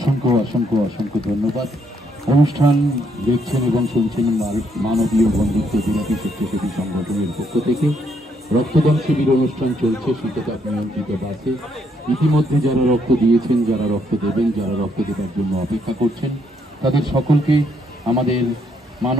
অসংখ্য অসংখ্য অসংখ্য ধন্যবাদ। অনুষ্ঠান দেখছেন এবং শুনছেন মানবীয় বন্ধুত্ব বিরাটি স্বেচ্ছাসেবী সংগঠনের পক্ষ থেকে রক্তদান শিবির অনুষ্ঠান চলছে শীততাপ নিয়ন্ত্রিত বাসে। ইতিমধ্যে যারা রক্ত দিয়েছেন, যারা রক্ত দেবেন, যারা রক্ত দেবার জন্য অপেক্ষা করছেন, তাদের সকলকে আমাদের মানব